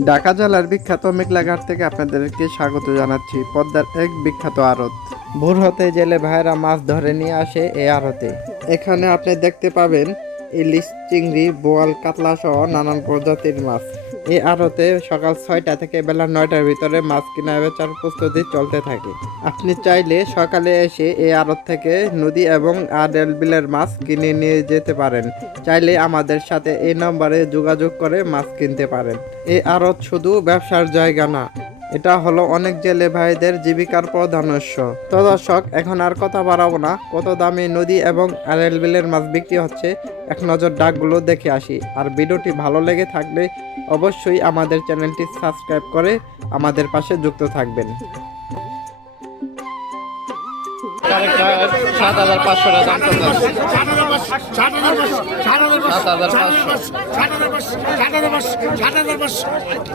ঢাকা জেলার বিখ্যাত মেঘলাঘাট থেকে আপনাদেরকে স্বাগত জানাচ্ছি। পদ্মার এক বিখ্যাত আড়ত। ভোর হতে জেলে ভাইরা মাছ ধরে নিয়ে আসে এই আড়তে। এখানে আপনি দেখতে পাবেন ইলিশ, চিংড়ি, বোয়াল, কাতলা সহ নানান প্রজাতির মাছ। এই আড়তে সকাল 6টা থেকে বেলা 9টার ভিতরে মাছ কিনা বেচার প্রস্তুতি চলতে থাকে। আপনি চাইলে সকালে এসে এই আড়ত থেকে নদী এবং আড়েল বিলের মাছ কিনে নিয়ে যেতে পারেন। চাইলে আমাদের সাথে এই নম্বরে যোগাযোগ করে মাছ কিনতে পারেন। এই আড়ত শুধু ব্যবসার জায়গা না, এটা হলো অনেক জেলে ভাইদের জীবিকার প্রধান উৎস। তো দর্শক, এখন আর কথা বাড়াবো না, কত দামে নদী এবং আড়েল বিলের মাছ বিক্রি হচ্ছে এক নজর ডাকগুলো দেখে আসি। আর ভিডিওটি ভালো লেগে থাকলে অবশ্যই আমাদের চ্যানেলটি সাবস্ক্রাইব করে আমাদের পাশে যুক্ত থাকবেন। 7,500 টাকা দাম।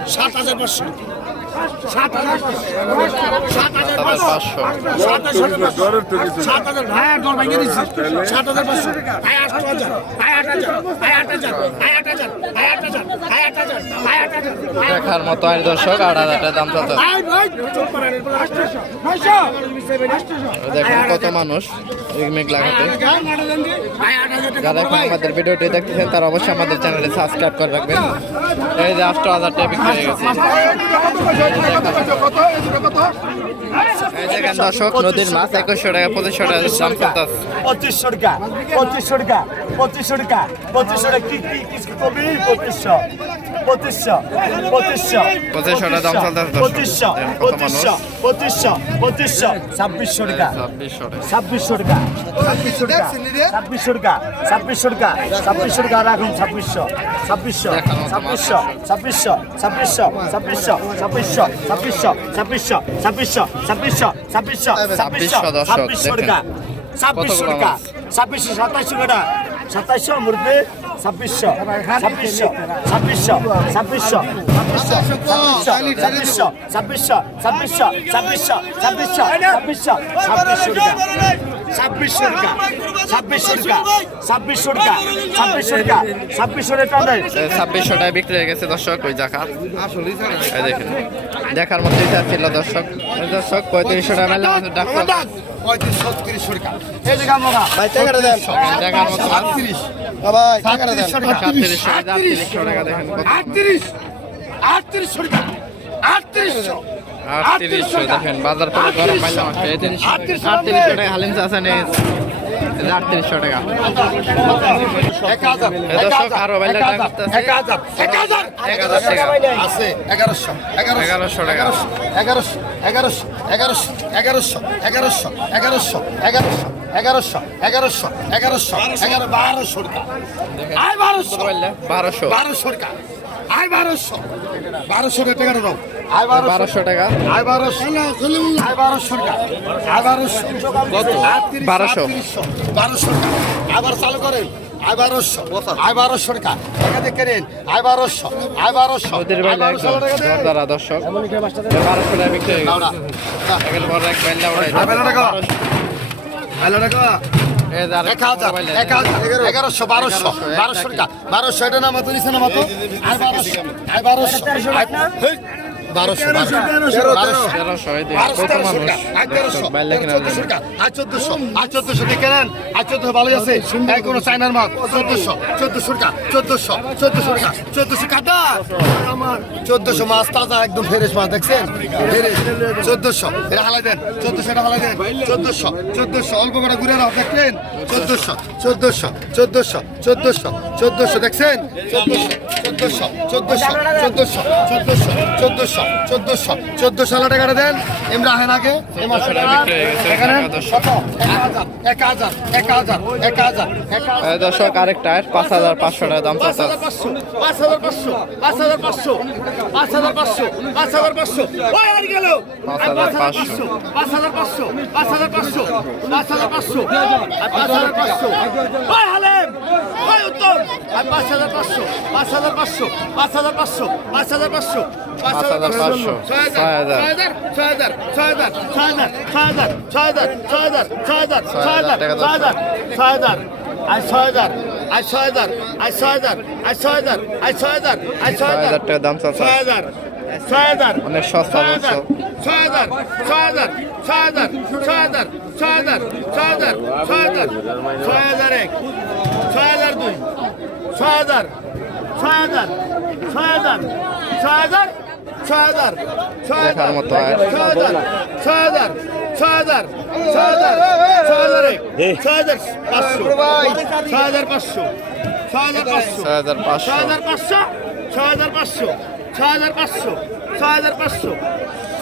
7,500 দেখার মতো আর দর্শক 8,000 টাকা দাম চাচ্ছে। দেখেন কত মানুষ মেঘলাঘাটে। যারা এখন আমাদের ভিডিওটি দেখতেছেন তারা অবশ্যই আমাদের চ্যানেলে সাবস্ক্রাইব করে রাখবেন। এই যে 8,000 টাকা বিক্রি হয়ে গেছে। দেখেন দর্শক, নদীর মাছ 2100 টাকা, 2500 টাকা দাম চলতেছে। 2500 টাকা, 2500 টাকা, 2500 টাকা, 2500 টাকা, কি কবি 2500, 2500, 2500, 2500 টাকা দাম চলতেছে। 2500, 2500, 2500, 2500, 2600 টাকা, 2600 টাকা, 2600 টাকা, 2600 টাকা, 2600 টাকা, 2600 টাকা রাখুন। 2600, 2600, 2600, 2600, 2600, 2600, 2600, 2600, 2600, 2600, 2600, 2600, 2600 টাকা, 2600 টাকা, 2600, 2700 টাকা, 2700 মুরগি, 2600, 2600, 2600, 2600, 2600, 2600, 2600, 2600, 2600, 2600, 2600 টাকা, 2600 টাকা, 2600 টাকা, 2600 টাকা, 2600 টাকা, 2600 টাকা দেয়। 2600 টাকা বিক্রি হয়ে গেছে দর্শক। ওই জায়গা এই দেখেন, দেখার মতো এটা ছিল দর্শক। দর্শক 3500 টাকা মেলা মাছের ডাক। 3500 টাকা, এই যে গামগা ভাই টাকাটা দেন। দেখার মতো 38 ভাই টাকাটা দেন। 3800 টাকা দেখেন। 3800 টাকা, 3800, 3800 দেখেন। বাজার করে গরম মেলা মাছ 3800 টাকা হালিম চাষা নিয়ে 3800 টাকা। 1000 দর্শক আরো বেলা টাকা 1000 1000 1000 টাকা আছে। 1100 1100 টাকা। 1100 1100 1100 1100 1100 1100 1100 1100 1100 1100 1200 টাকা। আই 1200 1200 1200 টাকা, আই 1200 1200 টাকা দাও। আই 1200 টাকা। আই 1200 আই 1200 টাকা, আই 1200 কত? 1200 1200 টাকা। আবার চালু করেন। আই 1200 আই 1200 টাকা, টাকা দিয়ে কেনেন। আই 1200 আই 1200 নদীর বেলা একদম দরদারা দর্শক। 1200 টাকা বিক্রি হয়ে গেছে। একের পর এক বেলা উড়াই। 1200 টাকা, 1200 টাকা, 1000 1100 1100 1200 1200 টাকা, 1200 এটা না মতো নিছে না মতো। আই 1200 আই 1200 1200 1300 এই দেখেন কত মানুষ বেলা কিনা। 1400 দেখে নেন। 1400 ভালোই আছে, কোনো চাইনার মাছ। 1400 টাকা, 1400 টাকা, 1400 কাটা, 1400 মাছ তাজা একদম ফ্রেশ মাছ দেখছেন, ফ্রেশ। 1400 এটা হালাই দেন, 1400 এটা হালাই দেন। 1400 অল্প করে ঘুরে নাও, দেখলেন। 1400 দেখছেন। 1400 টাকাটা দেন। এমরা হেন আগে 1400 টাকা বিক্রি হয়ে গেছে। এখানে দর্শক 1000 দর্শক আরেকটা 5500 টাকা দাম চাচ্ছে। 5500 ওই আর গেল। 5500 ওই হালেম, ওই উত্তম। 5500 5500 5500 5500 5500 6000 আজ 6000 আজ 6000 আজ 6000 আজ 6000 আজ 6000 টাকা দাম চাচ্ছে 6000 6000 অনেক সস্তা বলছো 6000 6000 6000 6000 6000 6000 6000 6001 6002 6000 6000 6000 6000 6000 দেখার মতো হয়। 6000 6000 6000 6000 6001 6500 6500 6500 6500 6500 6500 6500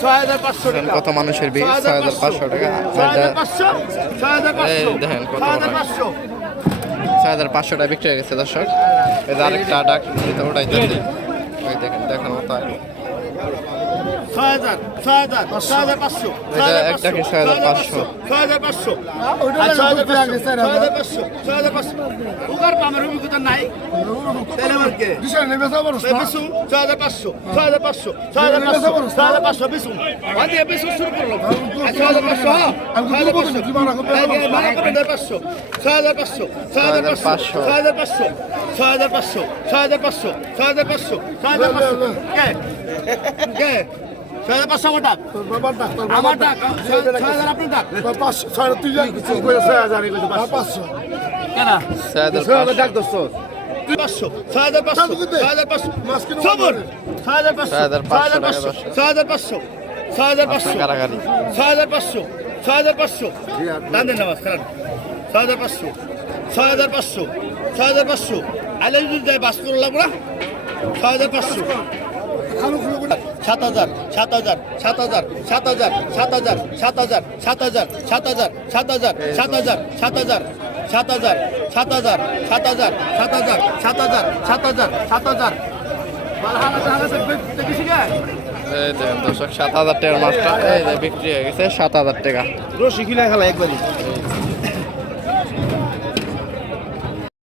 6500 দেখেন কত মানুষের ভিড় 6500 টাকা 6500 এই দেখেন কত বড়। 6500 6500 টাকা বিক্রি হয়ে গেছে দর্শক এই যে আরেকটা ডাক ওটাই দেখেন ওই দেখেন দেখার মতো হয়। 6000 6000 6500 এটা একটা কি 6500 6500 6500 উগার পামের অভিজ্ঞতা নাই তাহলে আমার কে বেসু 6500 6500 6500 6500 বেসু আগে বেসু শুরু করলো 6500 হ্যাঁ 6500 6500 6500 6500 6500 6500 কে কে 6500 আমার ডাক আমার ডাক 6000 আপনার ডাক 500 তুই যা কিছু করে 6000 এগুলো 500 কেন 6500 ডাক দোস্ত 500 6500 6500 সবর 6500 6500 6500 কারাগারি 6500 6500 দান দেন নামাজ করেন 6500 6500 6500 আইলে যদি যাই বাস করে লাগবো না 6500 7000 7000 7000 7000 7000 7000 7000 7000 7000 7000 7000 7000 7000 7000 7000 7000 7000 7000 এই দেখেন দর্শক 7000 টাকার মাছটা এই যে বিক্রি হয়ে গেছে 7000 টাকা রশি খিলা খেলা একবারই এই